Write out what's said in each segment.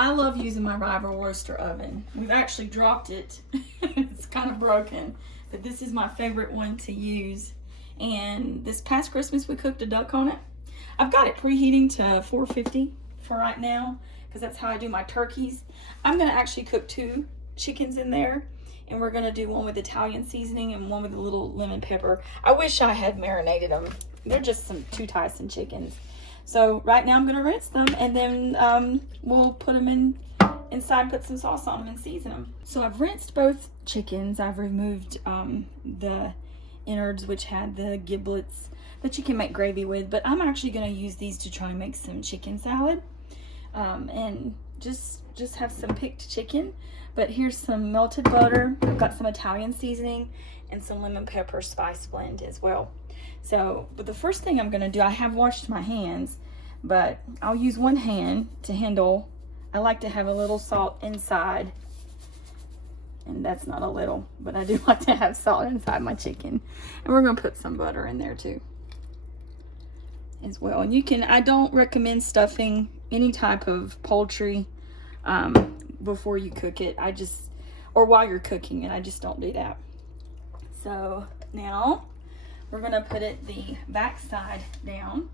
I love using my rival roaster oven. We've actually dropped it. It's kind of broken, but this is my favorite one to use. And this past Christmas we cooked a duck on it. I've got it preheating to 450 for right now because that's how I do my turkeys. I'm gonna actually cook 2 chickens in there, and we're gonna do one with Italian seasoning and one with a little lemon pepper. I wish I had marinated them. They're just some 2 Tyson chickens. So right now I'm gonna rinse them, and then we'll put them inside, put some sauce on them and season them. So I've rinsed both chickens. I've removed the innards, which had the giblets that you can make gravy with, but I'm actually gonna use these to try and make some chicken salad and just have some picked chicken. But here's some melted butter. I've got some Italian seasoning and some lemon pepper spice blend as well. So, but the first thing I'm gonna do, I have washed my hands, but I'll use one hand to handle. I like to have a little salt inside, and that's not a little, but I do like to have salt inside my chicken. And we're gonna put some butter in there too as well. And you can, I don't recommend stuffing any type of poultry before you cook it. Or while you're cooking it, I just don't do that. So now we're gonna put it the back side down.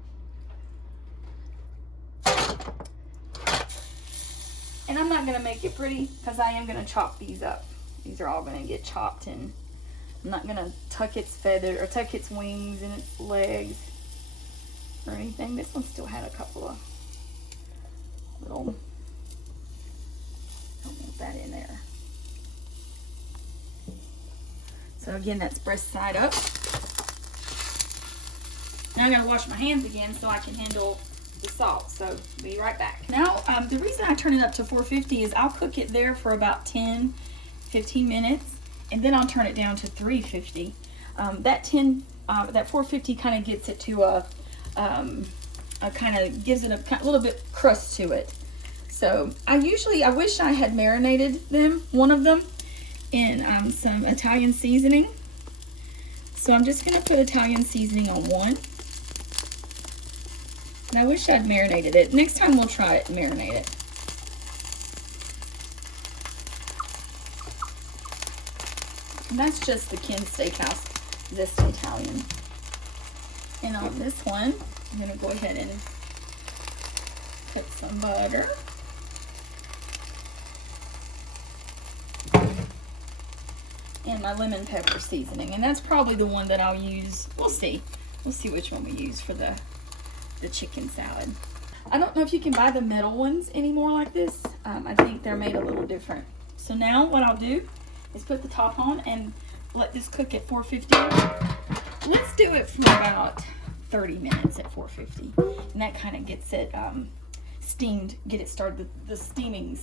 And I'm not gonna make it pretty because I am gonna chop these up. These are all gonna get chopped, and I'm not gonna tuck its feather or tuck its wings and its legs or anything. This one still had a couple of little, I don't want that in there. So again, that's breast side up. Now I gotta wash my hands again so I can handle the salt. So be right back. Now, the reason I turn it up to 450 is I'll cook it there for about 10-15 minutes, and then I'll turn it down to 350. That 450 kind of gets it to a kind of gives it a little bit crust to it. So I wish I had marinated one of them in some Italian seasoning. So I'm just gonna put Italian seasoning on one. And I wish I'd marinated it. Next time we'll try it and marinate it. And that's just the Ken Steakhouse Zest Italian. And on this one, I'm gonna go ahead and put some butter. And my lemon pepper seasoning. And that's probably the one that I'll use. We'll see. We'll see which one we use for the chicken salad. I don't know if you can buy the metal ones anymore like this. I think they're made a little different. So now what I'll do is put the top on and let this cook at 450. Let's do it for about 30 minutes at 450. And that kind of gets it steamed, get it started, the steaming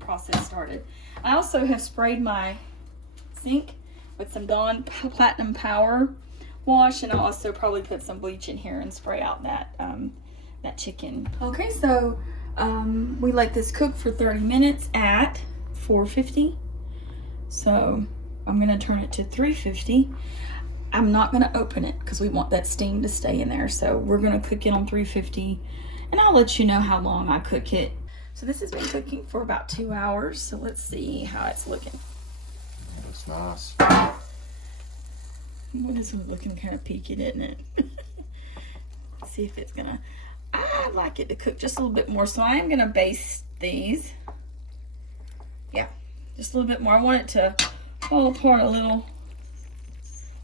process started. I also have sprayed my sink with some Dawn Platinum Power Wash, and I'll also probably put some bleach in here and spray out that chicken. Okay, so we let this cook for 30 minutes at 450. So I'm gonna turn it to 350. I'm not gonna open it because we want that steam to stay in there. So we're gonna cook it on 350, and I'll let you know how long I cook it. So this has been cooking for about 2 hours. So let's see how it's looking. That's nice. Well, this one's looking kind of peaky, isn't it? See if it's gonna, I'd like it to cook just a little bit more. So I am gonna baste these. Yeah, just a little bit more. I want it to fall apart a little.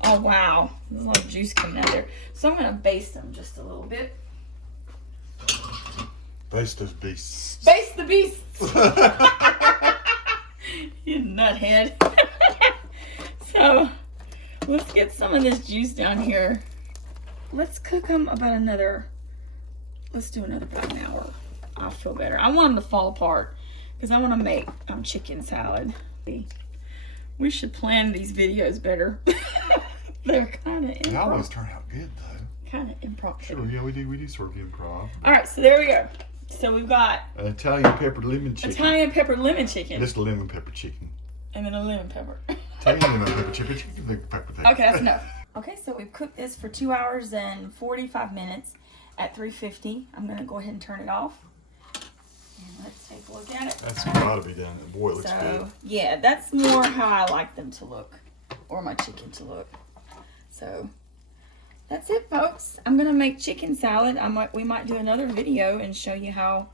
Oh wow, there's a lot of juice coming out there. So I'm gonna baste them just a little bit. Baste those beasts. Baste the beasts. You nuthead. So let's get some of this juice down here. Let's cook them about let's do another about an hour. I'll feel better. I want them to fall apart because I want to make chicken salad. We should plan these videos better. They're kind of improv. They always turn out good though. Kind of improv. Sure, yeah, we do sort of improv. All right, so there we go. So we've got an Italian peppered lemon chicken. Italian peppered lemon chicken. Just a lemon pepper chicken. And then a lemon pepper. Italian lemon pepper chicken. Lemon pepper thing. Okay, that's enough. Okay, so we've cooked this for 2 hours and 45 minutes at 350. I'm gonna go ahead and turn it off. And let's take a look at it. That's gotta be done. Boy, it looks So, good. yeah, that's more how I like them to look, or my chicken to look. So, that's it, folks. I'm gonna make chicken salad. We might do another video and show you how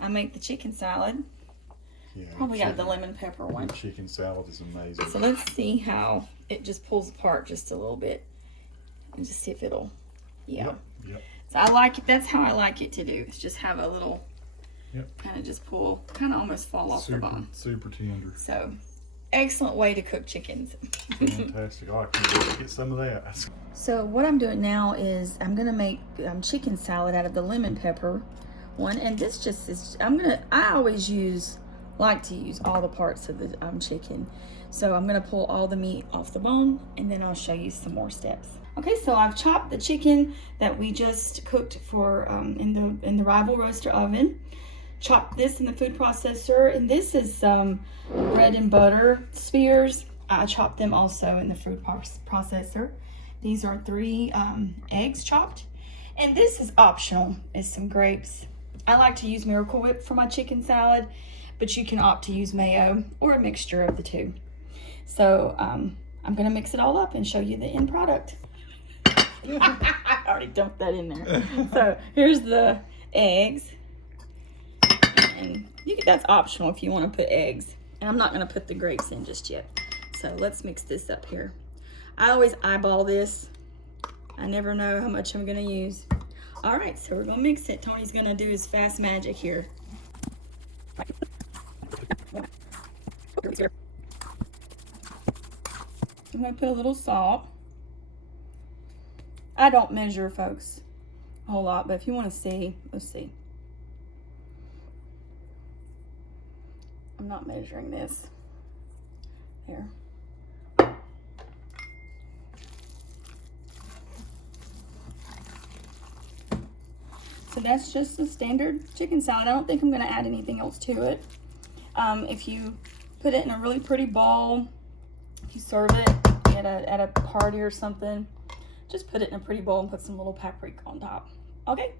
I make the chicken salad. Yeah, Probably got the lemon pepper one. Chicken salad is amazing. So let's see how it just pulls apart just a little bit, and just see if it'll, yeah. Yep. So I like it. That's how I like it to do. It's just have a little, Yep. kind of just pull, kind of almost fall off the bone. Super tender. So, excellent way to cook chickens. Fantastic. Oh, I can't wait to get some of that. So what I'm doing now is I'm gonna make chicken salad out of the lemon pepper one, and this just is. I always like to use all the parts of the chicken. So I'm gonna pull all the meat off the bone, and then I'll show you some more steps. Okay, so I've chopped the chicken that we just cooked for in the rival roaster oven. Chopped this in the food processor, and this is some bread and butter spears. I chopped them also in the food processor. These are 3 eggs chopped, and this is optional. Is some grapes. I like to use Miracle Whip for my chicken salad, but you can opt to use mayo or a mixture of the two. So I'm gonna mix it all up and show you the end product. I already dumped that in there. So here's the eggs. And that's optional if you want to put eggs. And I'm not going to put the grapes in just yet. So let's mix this up here. I always eyeball this. I never know how much I'm going to use. All right, so we're going to mix it. Tony's going to do his fast magic here. I'm going to put a little salt. I don't measure, folks, a whole lot, but if you want to see, let's see. I'm not measuring this. There. So that's just a standard chicken salad. I don't think I'm going to add anything else to it. If you put it in a really pretty bowl, if you serve it at a party or something, just put it in a pretty bowl and put some little paprika on top. Okay?